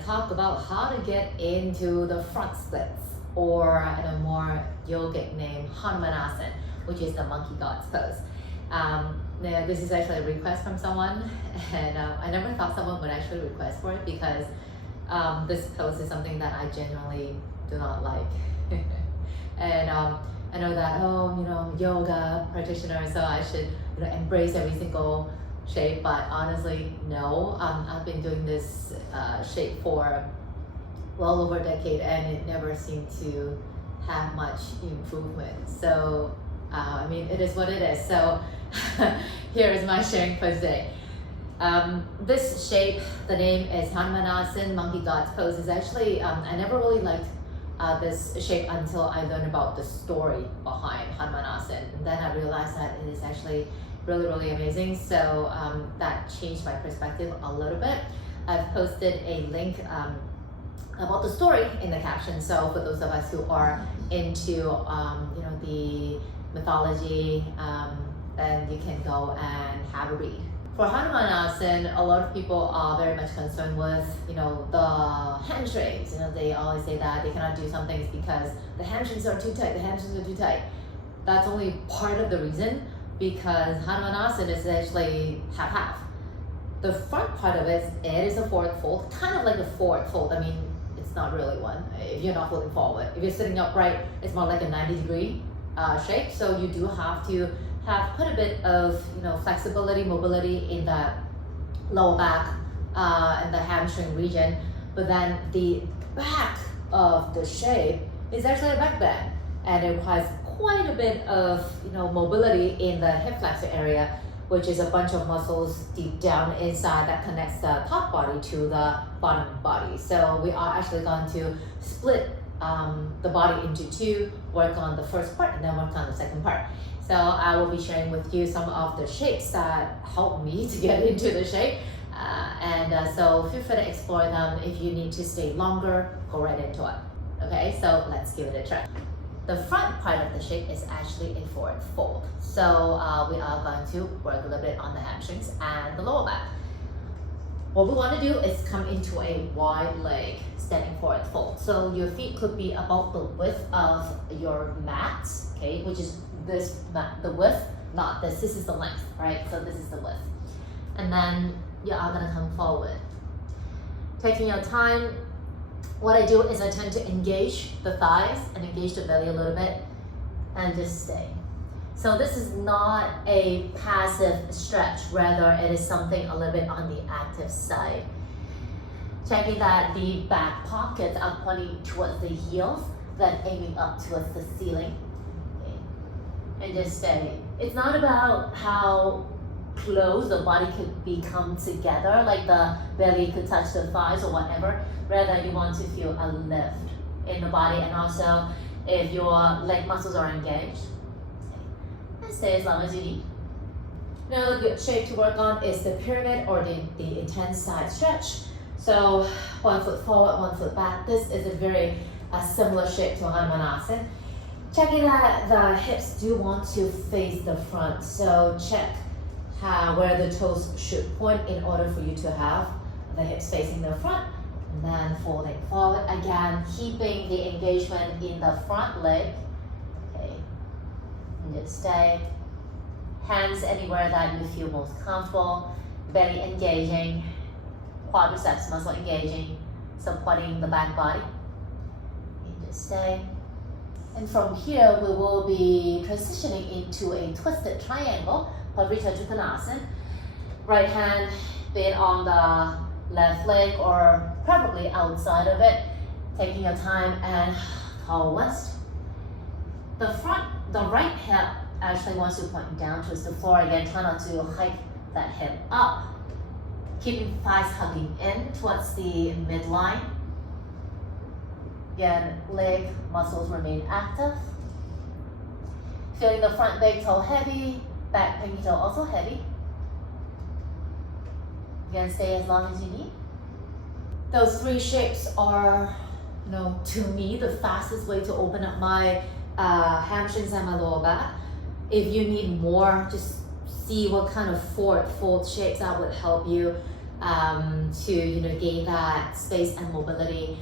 to talk about how to get into the front splits, or in a more yogic name, Hanumanasana, which is the monkey god's pose. Now, this is actually a request from someone, and I never thought someone would actually request for it because this pose is something that I genuinely do not like. And I know that, yoga practitioner, so I should embrace every single shape, but honestly, no. I've been doing this shape for well over a decade, and it never seemed to have much improvement. So, it is what it is. So, here is my sharing for today. This shape, the name is Hanumanasana, monkey god's pose, is actually, I never really liked this shape until I learned about the story behind Hanumanasana. And then I realized that it is actually really, really amazing. So that changed my perspective a little bit. I've posted a link about the story in the caption. So for those of us who are into the mythology, then you can go and have a read. For Hanumanasana, a lot of people are very much concerned with, the hamstrings. They always say that they cannot do some things because the hamstrings are too tight, That's only part of the reason, because Hanumanasana is actually half-half. The front part of it is a forward fold, kind of like a forward fold. It's not really one if you're not folding forward. If you're sitting upright, it's more like a 90-degree shape. So you do have to have quite a bit of flexibility, mobility in the lower back and the hamstring region. But then the back of the shape is actually a back bend, and it requires quite a bit of mobility in the hip flexor area, which is a bunch of muscles deep down inside that connects the top body to the bottom body. So we are actually going to split the body into two, work on the first part and then work on the second part. So I will be sharing with you some of the shapes that helped me to get into the shape. So feel free to explore them. If you need to stay longer, go right into it. Okay, so let's give it a try. The front part of the shape is actually a forward fold. So we are going to work a little bit on the hamstrings and the lower back. What we want to do is come into a wide leg standing forward fold. So your feet could be about the width of your mat, okay, which is this mat, the width, not this. This is the length, right? So this is the width. And then you are going to come forward. Taking your time, what I do is I tend to engage the thighs and engage the belly a little bit and just stay. So this is not a passive stretch, rather it is something a little bit on the active side. Checking that the back pockets are pointing towards the heels, then aiming up towards the ceiling. Okay. And just stay. It's not about how close the body could become together, like the belly could touch the thighs or whatever. Rather, you want to feel a lift in the body, and also if your leg muscles are engaged, and stay as long as you need. Now, the good shape to work on is the pyramid or the intense side stretch. So 1 foot forward, 1 foot back. This is a very similar shape to Hanumanasana. Checking that the hips do want to face the front. So check where the toes should point in order for you to have the hips facing the front. And then folding forward again, keeping the engagement in the front leg. Okay, and just stay. Hands anywhere that you feel most comfortable. Belly engaging, quadriceps muscle engaging, supporting the back body. And just stay. And from here, we will be transitioning into a twisted triangle, Parivrtta Trikonasana. Right hand bit on the left leg or preferably outside of it. Taking your time and coalesce. The right hip actually wants to point down towards the floor again. Try not to hike that hip up. Keeping thighs hugging in towards the midline. Again, leg muscles remain active. Feeling the front big toe heavy, back pinky toe also heavy. Again, stay as long as you need. Those three shapes are, to me, the fastest way to open up my hamstrings and my lower back. If you need more, just see what kind of forward fold shapes that would help you. to gain that space and mobility.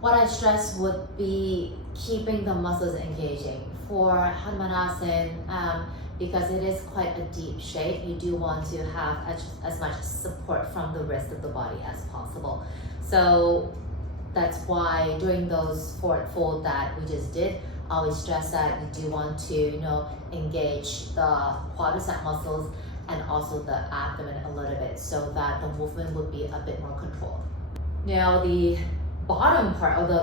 What I stress would be keeping the muscles engaging. For Hanumanasana, because it is quite a deep shape, you do want to have as much support from the rest of the body as possible. So that's why during those forward fold that we just did, I always stress that you do want to engage the quadricep muscles and also the abdomen a little bit so that the movement would be a bit more controlled. Now the bottom part, or the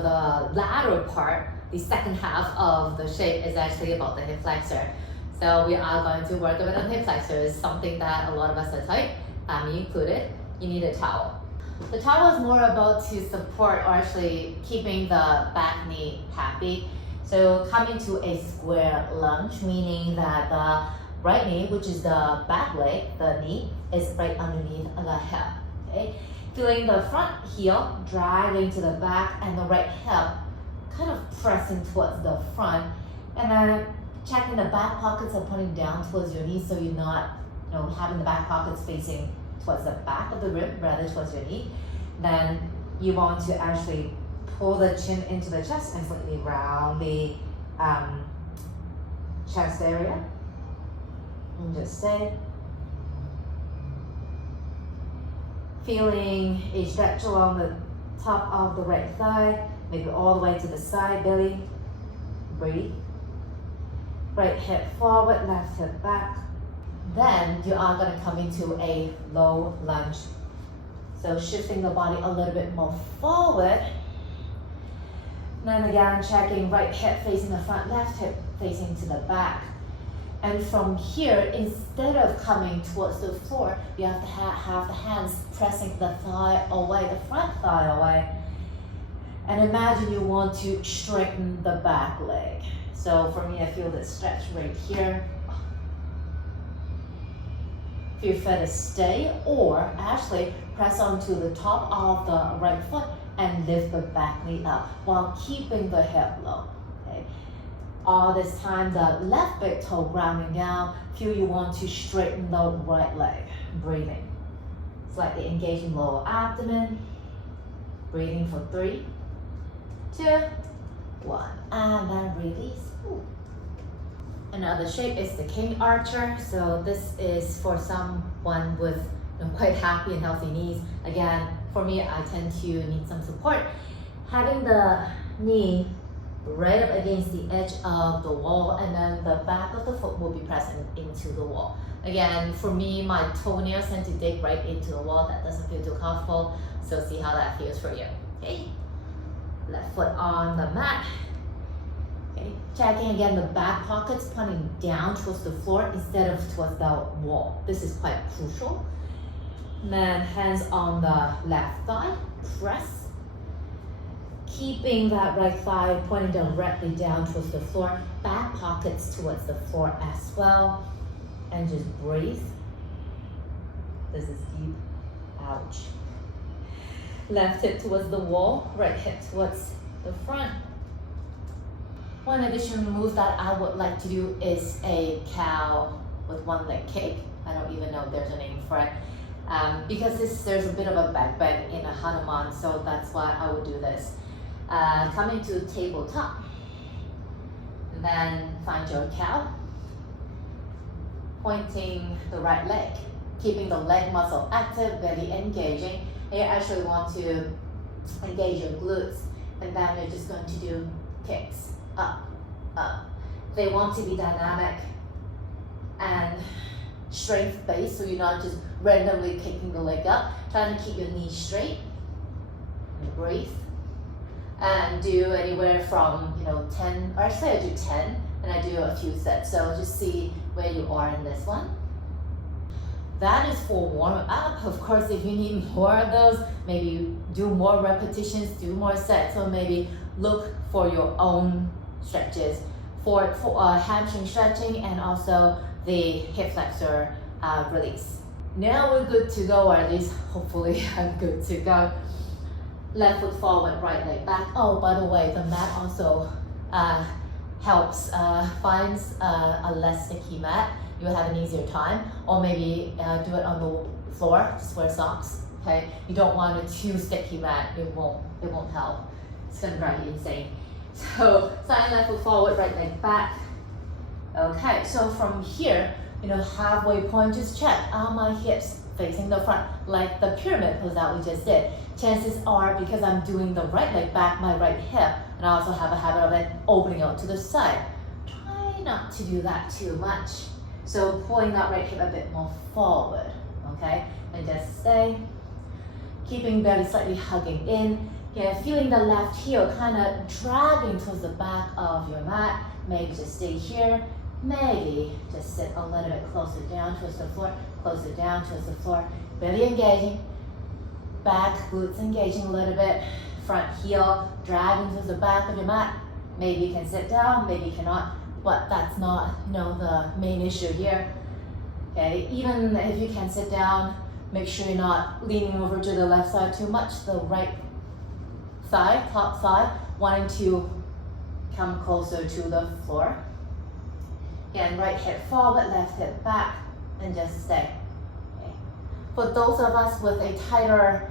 lateral part, the second half of the shape is actually about the hip flexor. So we are going to work a bit on hip flexor. It's something that a lot of us are tight, me included. You need a towel. The towel is more about to support or actually keeping the back knee happy. So coming to a square lunge, meaning that the right knee, which is the back leg, the knee, is right underneath the hip. Okay? Feeling the front heel dragging to the back and the right hip kind of pressing towards the front. And then checking the back pockets are pointing down towards your knee, so you're not having the back pockets facing towards the back of the rib, rather towards your knee. Then you want to actually pull the chin into the chest and slightly round the chest area. And just stay. Feeling a stretch along the top of the right thigh, maybe all the way to the side belly. Breathe. Right hip forward, left hip back. Then you are going to come into a low lunge. So shifting the body a little bit more forward. Then again, checking right hip facing the front, left hip facing to the back. And from here, instead of coming towards the floor, you have to have the hands pressing the thigh away, the front thigh away. And imagine you want to straighten the back leg. So for me, I feel this stretch right here. Feel free to stay or actually press onto the top of the right foot and lift the back knee up while keeping the hip low. Okay. All this time, the left big toe grounding down. Feel you want to straighten the right leg. Breathing. Slightly engaging lower abdomen. Breathing for 3, 2, 1. And then release. Ooh. Another shape is the king archer. So this is for someone with quite happy and healthy knees. Again, for me, I tend to need some support. Having the knee right up against the edge of the wall, and then the back of the foot will be pressing into the wall. Again, for me, my toenails tend to dig right into the wall. That doesn't feel too comfortable. So see how that feels for you. Okay. Left foot on the mat. Okay. Checking again the back pockets pointing down towards the floor instead of towards the wall. This is quite crucial. And then hands on the left thigh, press. Keeping that right thigh pointing directly down towards the floor, back pockets towards the floor as well. And just breathe. This is deep. Ouch. Left hip towards the wall, right hip towards the front. One additional move that I would like to do is a cow with one leg kick. I don't even know if there's a name for it. Because there's a bit of a back bend in a Hanuman, so that's why I would do this. Coming to tabletop. And then find your cow. Pointing the right leg. Keeping the leg muscle active, belly engaging. And you actually want to engage your glutes. And then you're just going to do kicks. Up, up. They want to be dynamic and strength-based, so you're not just randomly kicking the leg up. Trying to keep your knees straight. And breathe. And do anywhere from 10, or actually I do 10, and I do a few sets. So just see where you are in this one. That is for warm up. Of course, if you need more of those, maybe do more repetitions, do more sets, or maybe look for your own stretches for hamstring stretching and also the hip flexor release. Now we're good to go, or at least hopefully I'm good to go. Left foot forward, right leg back. Oh, by the way, the mat also helps, finds a less sticky mat. You'll have an easier time, or maybe do it on the floor, just wear socks. Okay, you don't want a too sticky mat. It won't help. It's gonna drive you insane. So side left foot forward, right leg back. Okay, so from here, halfway point, just check, are my hips facing the front, like the pyramid pose that we just did? Chances are, because I'm doing the right leg back, my right hip, and I also have a habit of it opening out to the side. Try not to do that too much. So pulling that right hip a bit more forward, okay? And just stay. Keeping belly slightly hugging in. Okay, feeling the left heel kind of dragging towards the back of your mat. Maybe just stay here. Maybe just sit a little bit closer down towards the floor, closer down towards the floor. Belly engaging. Back glutes engaging a little bit. Front heel dragging towards the back of your mat. Maybe you can sit down, maybe you cannot, but that's not the main issue here. Okay, even if you can sit down, make sure you're not leaning over to the left side too much. The right thigh, top thigh, wanting to come closer to the floor. Again, right hip forward, left hip back, and just stay. Okay. For those of us with a tighter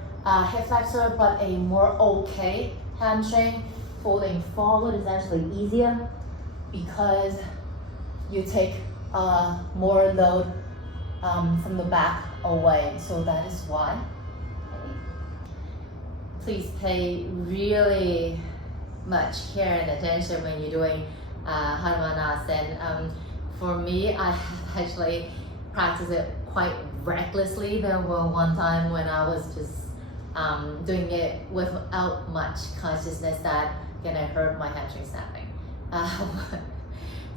hip flexor but a more okay hamstring, folding forward is actually easier because you take more load from the back away. So that is why. Okay. Please pay really much care and attention when you're doing Hanumanasana. For me, I actually practiced it quite recklessly. There were one time when I was just doing it without much consciousness that I hurt my hamstring snapping.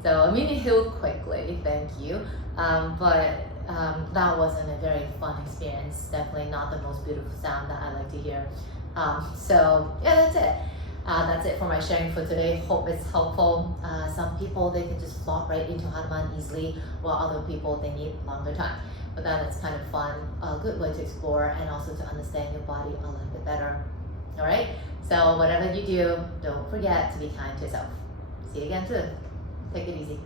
So it healed quickly, thank you. But that wasn't a very fun experience. Definitely not the most beautiful sound that I like to hear. So yeah, that's it. That's it for my sharing for today. Hope it's helpful. Some people, they can just flop right into Hanuman easily, while other people, they need longer time. But then it's kind of fun, a good way to explore and also to understand your body a little bit better. All right? So whatever you do, don't forget to be kind to yourself. See you again soon. Take it easy.